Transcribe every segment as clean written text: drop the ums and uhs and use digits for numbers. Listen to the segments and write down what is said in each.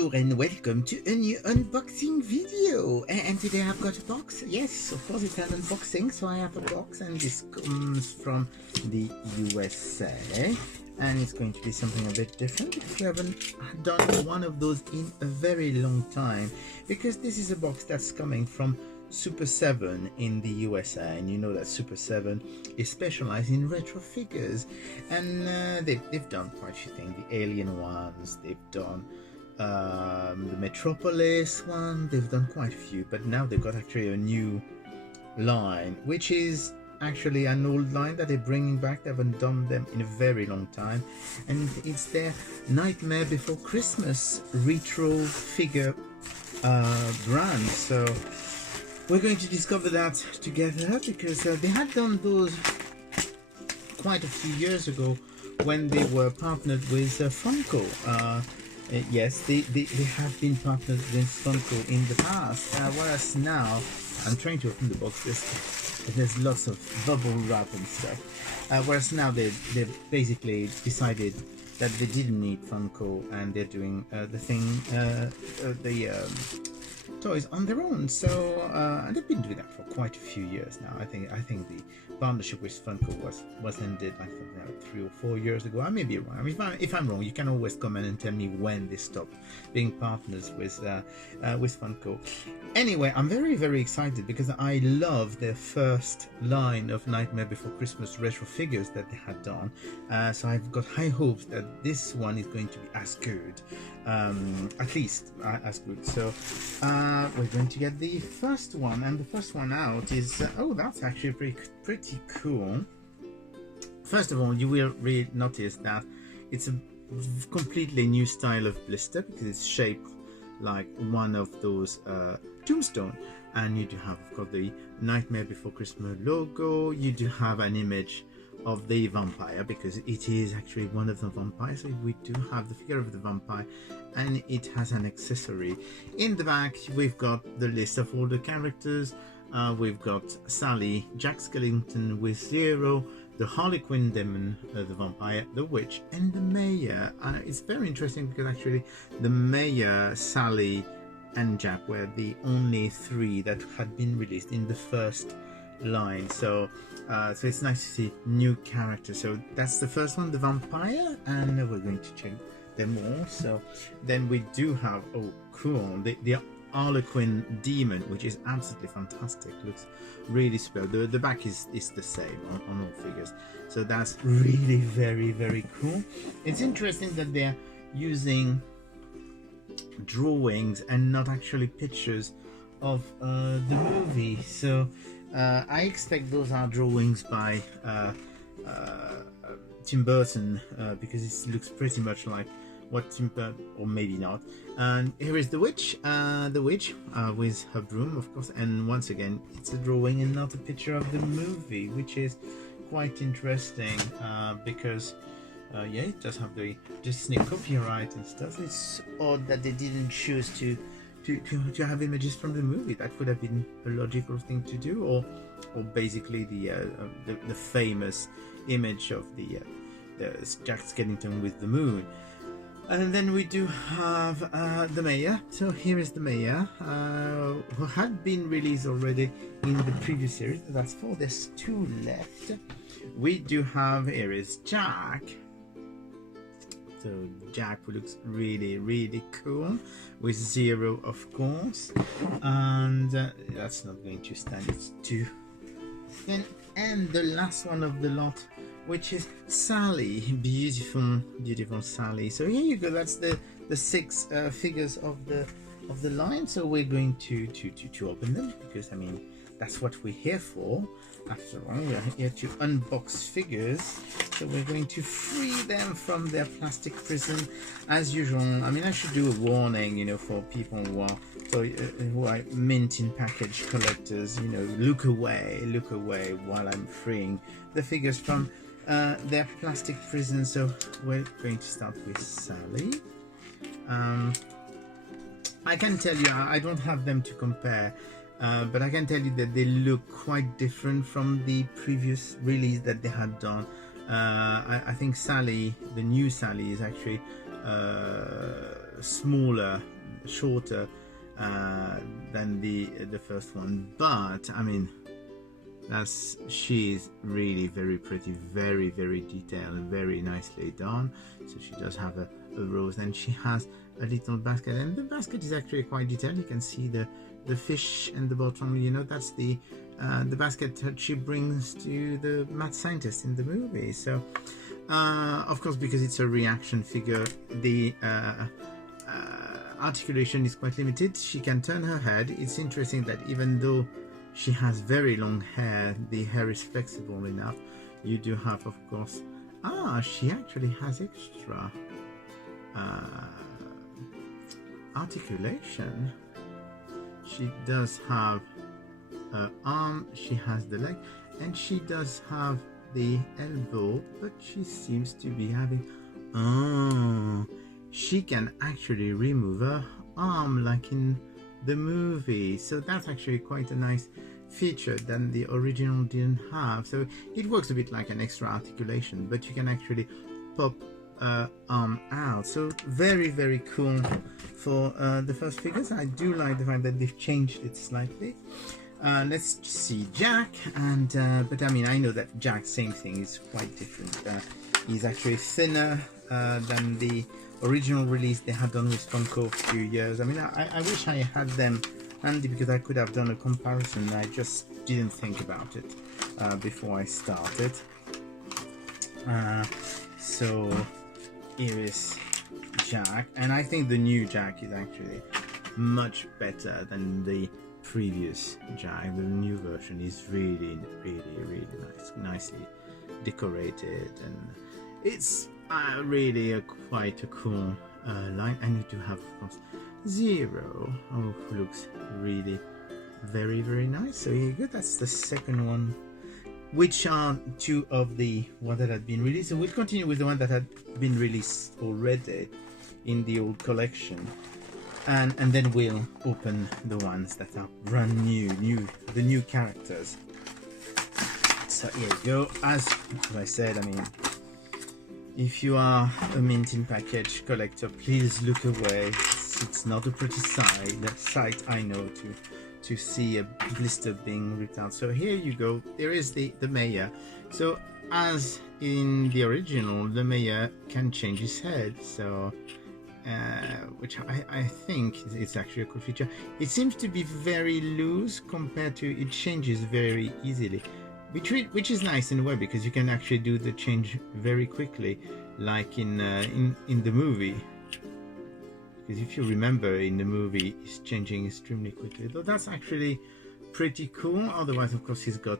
Bonjour and welcome to a new unboxing video. And today I've got a box. Yes, of course it's an unboxing, so I have a box, and this comes from the USA. And it's going to be something a bit different because we haven't done one of those in a very long time, because this is a box that's coming from Super7 in the USA, and you know that Super7 is specialized in retro figures, and they've done quite a few things. The Alien ones, they've done the Metropolis one, they've done quite a few, but now they've got actually a new line, which is actually an old line that they're bringing back. They haven't done them in a very long time, and it's their Nightmare Before Christmas retro figure brand. So we're going to discover that together, because they had done those quite a few years ago when they were partnered with Funko. Yes, they have been partnered with Funko in the past, whereas now, I'm trying to open the box, there's lots of bubble wrap and stuff, whereas now they've basically decided that they didn't need Funko, and they're doing the toys on their own. So and they've been doing that for quite a few years now. I think the partnership with Funko was ended like 3 or 4 years ago. I may be wrong. I mean, if I'm wrong, you can always comment and tell me when they stopped being partners with Funko. Anyway, I'm very excited because I love their first line of Nightmare Before Christmas retro figures that they had done. So I've got high hopes that this one is going to be as good, at least as good. So we're going to get the first one, and the first one out is oh, that's actually pretty cool. First of all, you will really notice that it's a completely new style of blister, because it's shaped like one of those tombstone, and you do have, of course, the Nightmare Before Christmas logo. You do have an image of the vampire, because it is actually one of the vampires. So we do have the figure of the vampire, and it has an accessory. In the back, we've got the list of all the characters. We've got Sally, Jack Skellington with Zero, the Harlequin Demon, the vampire, the witch, and the mayor. It's very interesting because actually the mayor, Sally, and Jack were the only 3 that had been released in the first line. So so it's nice to see new characters. So that's the first one, the vampire, and we're going to check them all. So then we do have, oh cool, the Harlequin Demon, which is absolutely fantastic. Looks really superb. The back is the same on all figures, so that's really very cool. It's interesting that they're using drawings and not actually pictures of the movie. So I expect those are drawings by Tim Burton, because it looks pretty much like what Tim Burton, or maybe not. And here is the witch with her broom, of course, and once again it's a drawing and not a picture of the movie, which is quite interesting, because yeah, it does have the Disney copyright and stuff. It's odd that they didn't choose to have images from the movie. That would have been a logical thing to do, or basically the famous image of the Jack Skellington with the moon. And then we do have the mayor. So here is the mayor, who had been released already in the previous series. That's 4. There's 2 left. We do have, here is Jack. So Jack, who looks really cool, with Zero, of course, and that's not going to stand. It's 2. Then, and the last one of the lot, which is Sally, beautiful Sally. So here you go. That's the 6 figures of the line. So we're going to open them, because I mean that's what we're here for. After all, we're here to unbox figures. So we're going to free them from their plastic prison as usual. I mean, I should do a warning, you know, for people who are mint in package collectors. You know, look away while I'm freeing the figures from their plastic prison. So we're going to start with Sally. I can tell you, I don't have them to compare, but I can tell you that they look quite different from the previous release that they had done. I think Sally, the new Sally, is actually smaller, shorter than the first one, but I mean, she's really very pretty, very detailed, very nicely done. So she does have a rose, and she has a little basket, and the basket is actually quite detailed. You can see the fish and the bottom, you know, that's the basket that she brings to the mad scientist in the movie. So of course, because it's a ReAction figure, the articulation is quite limited. She can turn her head. It's interesting that even though she has very long hair, the hair is flexible enough. You do have, of course, she actually has extra articulation. She does have her arm, she has the leg, and she does have the elbow, but she seems to be having, she can actually remove her arm like in the movie. So that's actually quite a nice feature that the original didn't have. So it works a bit like an extra articulation, but you can actually pop arm out. So very cool for the first figures. I do like the fact that they've changed it slightly. Let's see Jack, and but I mean, I know that Jack, same thing, is quite different. He's actually thinner than the original release they had done with Funko a few years. I mean, I wish I had them handy because I could have done a comparison. I just didn't think about it before I started. So here is Jack, and I think the new Jack is actually much better than the previous Jack. The new version is really nice, nicely decorated, and it's really quite a cool line. And you do have, of course, Zero, who looks really very nice. So here you go, that's the second one, which are two of the ones that had been released. So we'll continue with the one that had been released already in the old collection, and then we'll open the ones that are brand new, the new characters. So here we go. As I said, I mean, if you are a mint in package collector, please look away. It's not a pretty sight, I know, to see a blister being ripped out. So here you go. There is the mayor. So as in the original, the mayor can change his head. So which I think it's actually a cool feature. It seems to be very loose compared to, it changes very easily, which is nice in a way, because you can actually do the change very quickly, like in the movie. Because if you remember, in the movie, it's changing extremely quickly. Though that's actually pretty cool. Otherwise, of course, he's got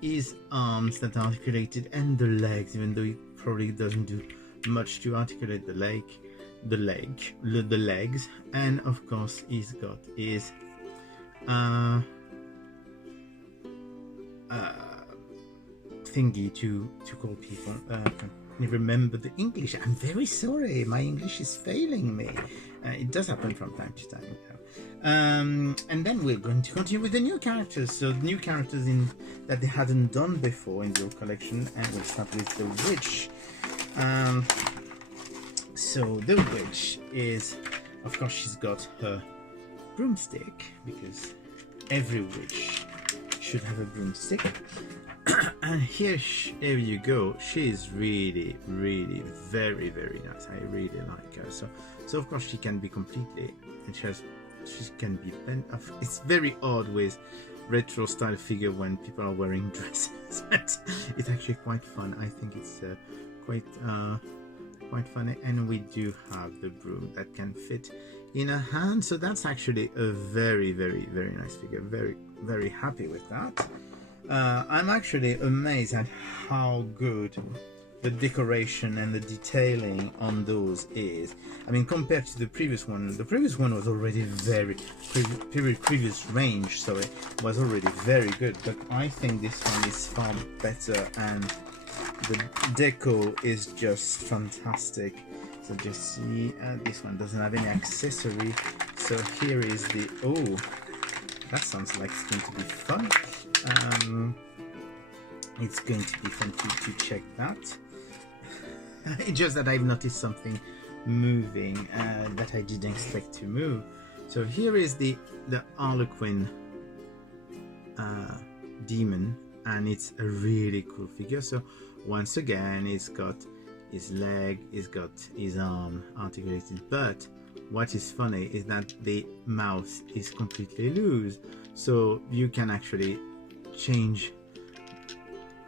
his arms that are articulated, and the legs, even though he probably doesn't do much to articulate the legs. And of course, he's got his thingy to call people. Can you remember the English? I'm very sorry, my English is failing me. It does happen from time to time. And then we're going to continue with the new characters. So the new characters that they hadn't done before in the old collection, and we'll start with the witch. So the witch is, of course, she's got her broomstick, because every witch should have a broomstick. And here you go. She is really very nice. I really like her. So of course she can be completely, and she can be bent. It's very odd with retro style figure when people are wearing dresses, but it's actually quite fun. I think it's quite funny. And we do have the broom that can fit in a hand. So that's actually a very nice figure. Very happy with that. I'm actually amazed at how good the decoration and the detailing on those is. I mean, compared to the previous one was already previous range, so it was already very good. But I think this one is far better, and the deco is just fantastic. So just see, this one doesn't have any accessory. So here is the, oh, that sounds like it's going to be fun. It's going to be fun to check that. It's just that I've noticed something moving that I didn't expect to move. So here is the Harlequin Demon, and it's a really cool figure. So once again, it's got his leg, it's got his arm articulated, but what is funny is that the mouth is completely loose, so you can actually change,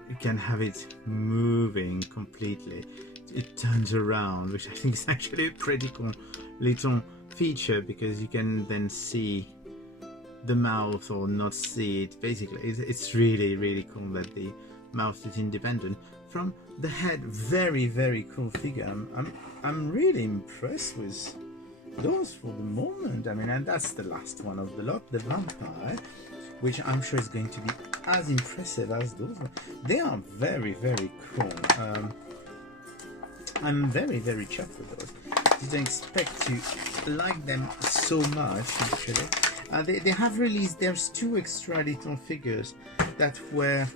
you can have it moving completely. It turns around, which I think is actually a pretty cool little feature, because you can then see the mouth or not see it. Basically, it's really cool that the mouth is independent from the head. Very cool figure. I'm really impressed with those for the moment. I mean, and that's the last one of the lot, the vampire, which I'm sure is going to be as impressive as those ones. They are very cool. I'm very chuffed with those. Didn't expect to like them so much, actually. They have released, there's 2 extra little figures that were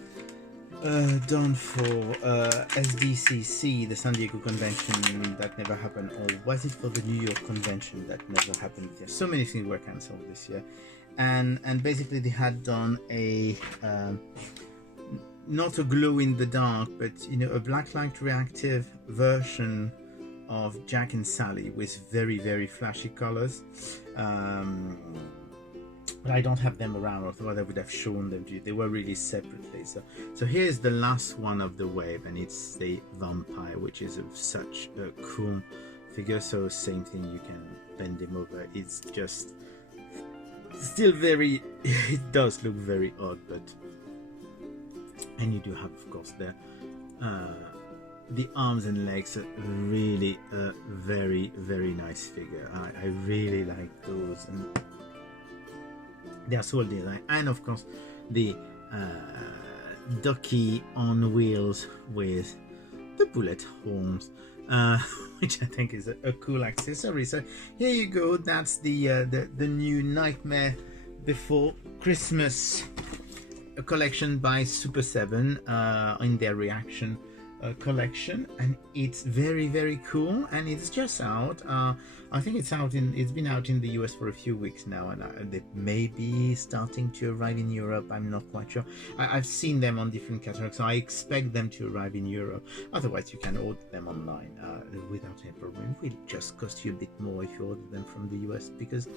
done for SDCC, the San Diego convention that never happened, or was it for the New York convention that never happened? There's so many things were cancelled this year, and basically they had done a not a glow in the dark, but you know, a blacklight reactive version of Jack and Sally with very flashy colors. But I don't have them around, otherwise I would have shown them to you. They were released separately. So here's the last one of the wave, and it's the vampire, which is such a cool figure. So same thing, you can bend him over. It's just still very, it does look very odd, but, and you do have, of course, the arms and legs are really a very nice figure. I really like those, and they are so well designed. And of course the ducky on wheels with the bullet horns, which I think is a cool accessory. So here you go, that's the new Nightmare Before Christmas collection by Super7 in their ReAction collection, and it's very cool, and it's just out. I think it's been out in the US for a few weeks now, and they may be starting to arrive in Europe. I'm not quite sure. I've seen them on different catalogs, so I expect them to arrive in Europe. Otherwise you can order them online without any problem. It will just cost you a bit more if you order them from the US because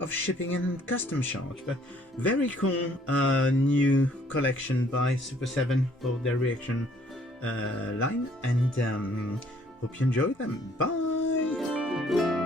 of shipping and custom charge. But very cool new collection by Super7 for their ReAction line, and hope you enjoy them. Bye.